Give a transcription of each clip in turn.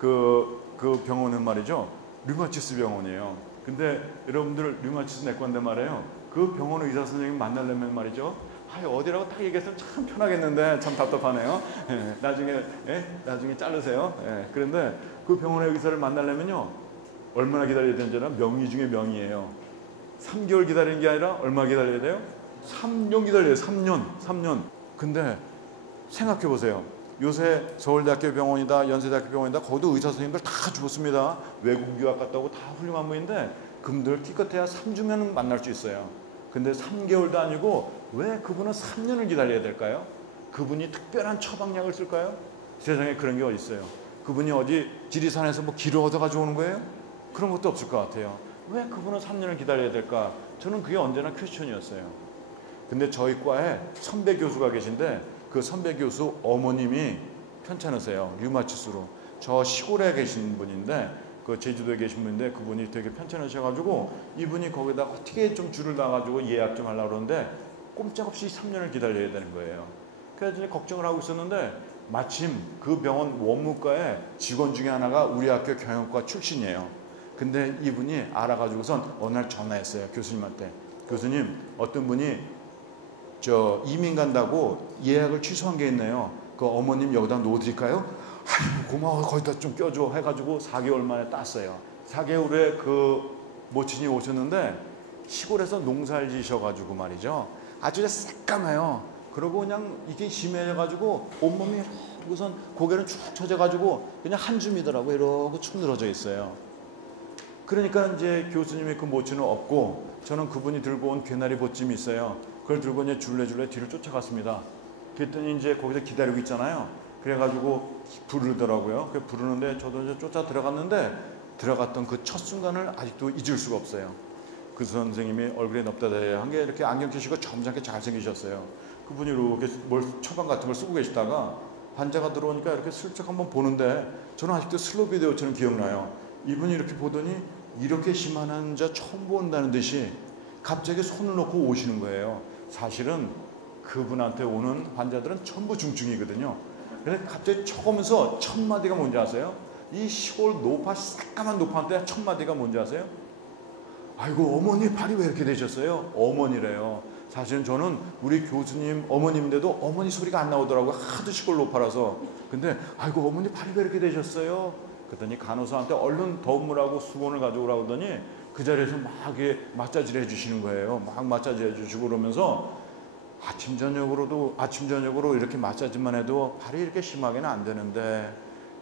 그 병원은 말이죠, 류마티스 병원이에요. 근데 여러분들 류마티스 내과인데 말이에요, 그 병원 의사 선생님 만나려면 말이죠, 어디라고 딱 얘기했으면 참 편하겠는데 참 답답하네요. 예, 나중에 자르세요. 예, 그런데 그 병원의 의사를 만나려면요, 얼마나 기다려야 되는지 알아? 명의 중에 명의예요. 3개월 기다리는 게 아니라 얼마 기다려야 돼요? 3년 기다려요. 3년. 근데 생각해 보세요. 요새 서울대학교 병원이다, 연세대학교 병원이다, 거기도 의사 선생님들 다 죽었습니다. 외국 유학 갔다 오고 다 훌륭한 분인데 그분들 기껏해야 3주면 만날 수 있어요. 근데 3개월도 아니고 왜 그분은 3년을 기다려야 될까요? 그분이 특별한 처방약을 쓸까요? 세상에 그런 게 어디 있어요? 그분이 어디 지리산에서 뭐 기를 얻어가지고 오는 거예요? 그런 것도 없을 것 같아요. 왜 그분은 3년을 기다려야 될까? 저는 그게 언제나 퀘스천이었어요. 근데 저희 과에 선배 교수가 계신데 그 선배 교수 어머님이 편찮으세요. 류마티스로. 저 시골에 계신 분인데, 그 제주도에 계신 분인데 그분이 되게 편찮으셔가지고 이분이 거기다 어떻게 좀 줄을 놔가지고 예약 좀 하려고 그러는데 꼼짝없이 3년을 기다려야 되는 거예요. 그래서 걱정을 하고 있었는데 마침 그 병원 원무과에 직원 중에 하나가 우리 학교 경영과 출신이에요. 근데 이분이 알아가지고선 어느 날 전화했어요. 교수님한테. 교수님, 어떤 분이 저 이민 간다고 예약을 취소한 게 있네요. 그 어머님 여기다 놓아드릴까요? 아이고 고마워, 거기다 좀 껴줘 해가지고 4개월 만에 땄어요. 4개월 후에 그 모친이 오셨는데 시골에서 농사를 지셔가지고 말이죠, 아주 새까매요. 그러고 그냥 이게 심해져가지고 온몸이 우선 고개는 축 처져가지고 그냥 한 줌이더라고요. 이러고 축 늘어져 있어요. 그러니까 이제 교수님이 그 모친은 없고 저는 그분이 들고 온 개나리 보찜이 있어요. 그걸 들고 이제 줄레줄레 뒤를 쫓아갔습니다. 그랬더니 이제 거기서 기다리고 있잖아요. 그래가지고 부르더라고요. 그 부르는데 저도 이제 쫓아 들어갔는데 들어갔던 그 첫 순간을 아직도 잊을 수가 없어요. 그 선생님이 얼굴에 넙다대한 게 이렇게 안경 끼시고 점잖게 잘생기셨어요. 그분이 이렇게 처방 같은 걸 쓰고 계시다가 환자가 들어오니까 이렇게 슬쩍 한번 보는데 저는 아직도 슬로우 비디오처럼 기억나요. 이분이 이렇게 보더니 이렇게 심한 환자 처음 본다는 듯이 갑자기 손을 놓고 오시는 거예요. 사실은 그분한테 오는 환자들은 전부 중증이거든요. 그래서 갑자기 쳐오면서 첫 마디가 뭔지 아세요? 이 시골 노파, 새까만 노파한테 첫 마디가 뭔지 아세요? 아이고 어머니 발이 왜 이렇게 되셨어요? 어머니래요. 사실은 저는 우리 교수님 어머님인데도 어머니 소리가 안 나오더라고요. 하도 시골 노파라서. 근데 아이고 어머니 발이 왜 이렇게 되셨어요? 그랬더니 간호사한테 얼른 더운 물하고 수건을 가져오라고 하더니 그 자리에서 막 마사지를 해주시는 거예요. 막 마사지 해주시고 그러면서 아침 저녁으로 이렇게 마사지만 해도 발이 이렇게 심하게는 안 되는데,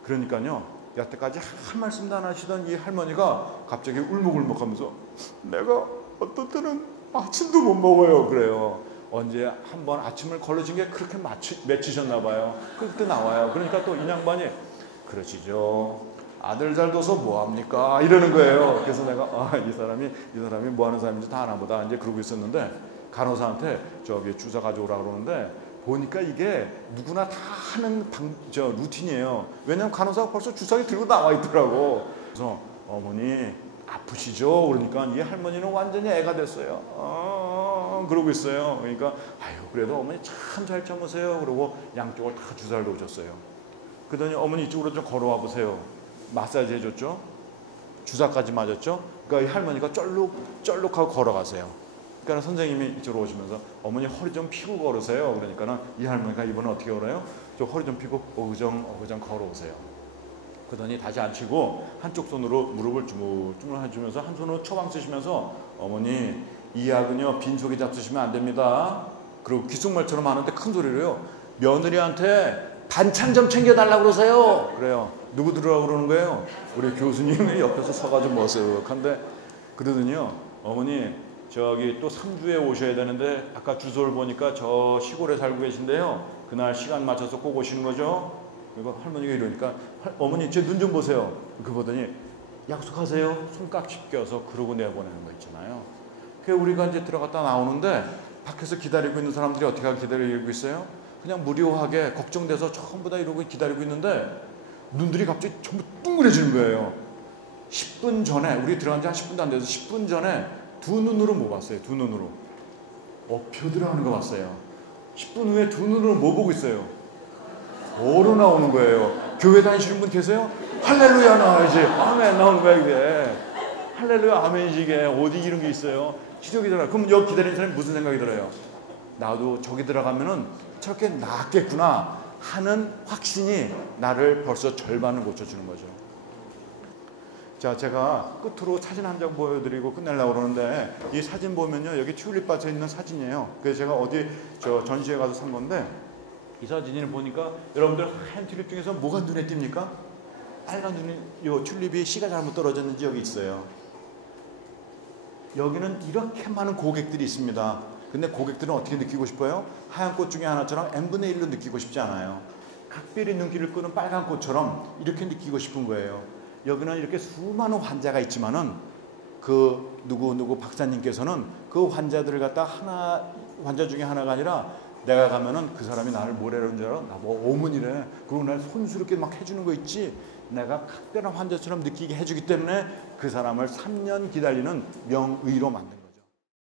그러니까요 여태까지 한 말씀도 안 하시던 이 할머니가 갑자기 울먹울먹하면서 내가 어떤 때는 아침도 못 먹어요 그래요. 언제 한번 아침을 걸러진 게 그렇게 맺히셨나 봐요. 그때 나와요. 그러니까 또 이 양반이 그러시죠. 아들 잘 둬서 뭐합니까? 이러는 거예요. 그래서 내가 이 사람이 뭐 하는 사람인지 다 아나 보다 이제 그러고 있었는데 간호사한테 저기 주사 가져오라고 그러는데 보니까 이게 누구나 다 하는 루틴이에요. 왜냐면 간호사가 벌써 주사기 들고 나와 있더라고. 그래서 어머니 아프시죠? 그러니까 이 할머니는 완전히 애가 됐어요. 그러고 있어요. 그러니까 그래도 어머니 참 잘 참으세요. 그러고 양쪽을 다 주사를 놓으셨어요. 그러더니 어머니 이쪽으로 좀 걸어와 보세요. 마사지 해줬죠. 주사까지 맞았죠. 그러니까 이 할머니가 쩔룩하고 걸어가세요. 그러니까 선생님이 이쪽으로 오시면서 어머니 허리 좀 펴고 걸으세요. 그러니까는 이 할머니가 이번에 어떻게 걸어요? 저 허리 좀 펴고 어그정 걸어오세요. 그러더니 다시 앉히고 한쪽 손으로 무릎을 주물주물 해주면서 한 손으로 처방 쓰시면서 어머니 이 약은요 빈속에 잡수시면 안 됩니다. 그리고 귓속말처럼 하는데 큰 소리로요, 며느리한테 반찬 좀 챙겨달라고 그러세요. 그래요. 누구 들으라고 그러는 거예요? 우리 교수님이 옆에서 서가지고 머쓱한데 그러더니요, 어머니 저기 또 3주에 오셔야 되는데 아까 주소를 보니까 저 시골에 살고 계신데요, 그날 시간 맞춰서 꼭 오시는 거죠? 그리고 할머니가 이러니까 어머니 제 눈 좀 보세요. 그 보더니 약속하세요. 손깍지 껴서 그러고 내보내는 거 있잖아요. 그 우리가 이제 들어갔다 나오는데 밖에서 기다리고 있는 사람들이 어떻게 기다리고 있어요? 그냥 무료하게 걱정돼서 전부 다 이러고 기다리고 있는데 눈들이 갑자기 전부 둥그레지는 거예요. 10분 전에 우리 들어간 지 한 10분도 안 돼서 10분 전에 두 눈으로 뭐 봤어요? 두 눈으로 엎혀 들어가는 거 봤어요. 10분 후에 두 눈으로 뭐 보고 있어요? 걸어 나오는 거예요. 교회 다니시는 분 계세요? 할렐루야 나와야지. 아멘 나오는 거야 이게. 할렐루야 아멘이지 이게. 어디 이런 게 있어요. 기적이잖아. 그럼 여기 기다리는 사람이 무슨 생각이 들어요? 나도 저기 들어가면은 저렇게 낫겠구나 하는 확신이 나를 벌써 절반을 고쳐주는 거죠. 자, 제가 끝으로 사진 한 장 보여드리고 끝내려고 그러는데, 이 사진 보면요, 여기 튤립밭에 있는 사진이에요. 그래서 제가 어디 전시회 가서 산 건데, 이 사진을 보니까 여러분들 하얀 튤립 중에서 뭐가 눈에 띕니까? 빨간 눈이, 요 튤립이 씨가 잘못 떨어졌는지 여기 있어요. 여기는 이렇게 많은 고객들이 있습니다. 근데 고객들은 어떻게 느끼고 싶어요? 하얀 꽃 중에 하나처럼 n분의 1로 느끼고 싶지 않아요. 각별히 눈길을 끄는 빨간 꽃처럼 이렇게 느끼고 싶은 거예요. 여기는 이렇게 수많은 환자가 있지만은 그 누구 박사님께서는 그 환자들을 갖다 환자 중에 하나가 아니라 내가 가면은 그 사람이 나를 뭐라는 줄 알아? 나보고 어머니래. 그리고 날 손수롭게 막 해주는 거 있지. 내가 각별한 환자처럼 느끼게 해주기 때문에 그 사람을 3년 기다리는 명의로 만든